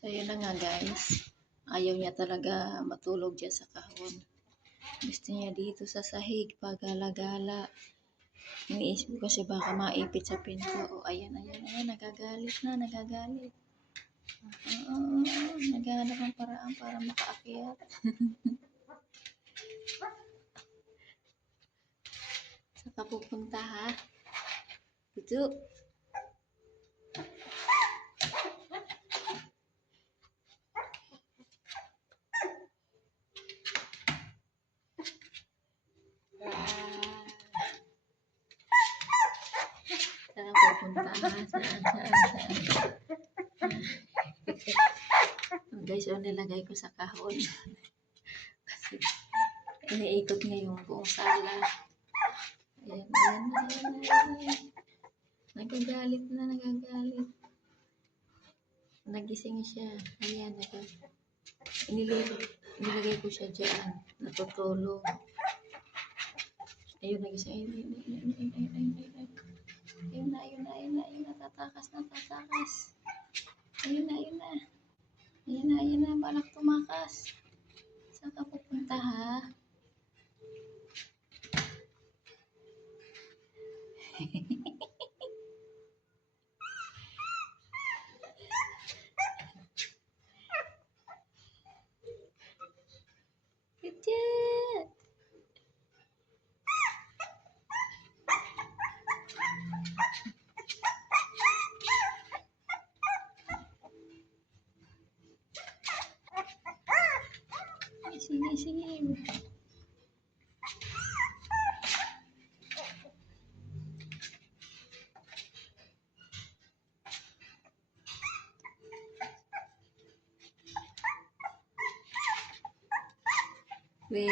So, yun na nga guys. Ayaw niya talaga matulog dyan sa kahon. Gusto niya dito sa sahig, pagala-gala. Iniisip ko kasi baka maipit sa pinto. O, ayan, nagagalit na, nagagalit. Naghahanap ng paraan para makaakyat. Saan ka pupunta ha? Ito. Saan pupunta ha? Saan? Guys, nilagay ko sa kahon. Kasi iniikot niya yung buong sala. Ayan. Nagagalit na, nagagalit. Nagising siya. Ayan, inilagay ko siya dyan. Natutulog. Ayun, nagising. Ayun na. Tatakas. Ayun na. Balak tumakas. Saan ka pupunta ha? Kecil. Sini. Weh.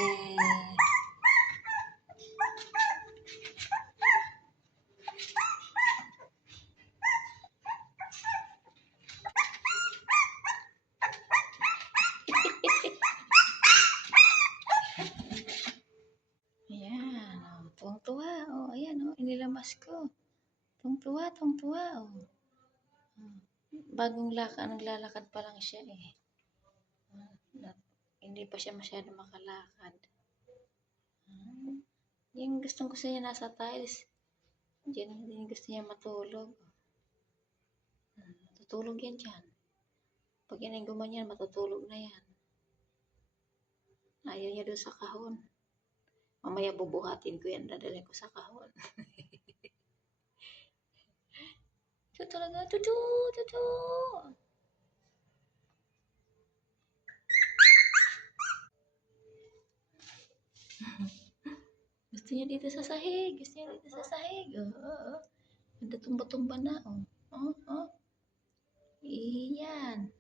Ayan, tuwang-tuwa. Oh, ayan, inilamas ko. Tuwang-tuwa, oh. Bagong naglalakad pa lang siya eh. Hindi pa siya masyado makalakad. Yung gustong gusto niya nasa tiles. Diyan hindi gusto niya matulog. Matutulog yan dyan. Pag yan ang gumanyan, matutulog na yan. Ayaw niya doon sa kahon. Mamaya bubuhatin ko yan, dadalhin ko sa kahon. Ito talaga, tutu. Gusto niya dito sa sahig. Ganda tumba-tumba na, oh. Iyan.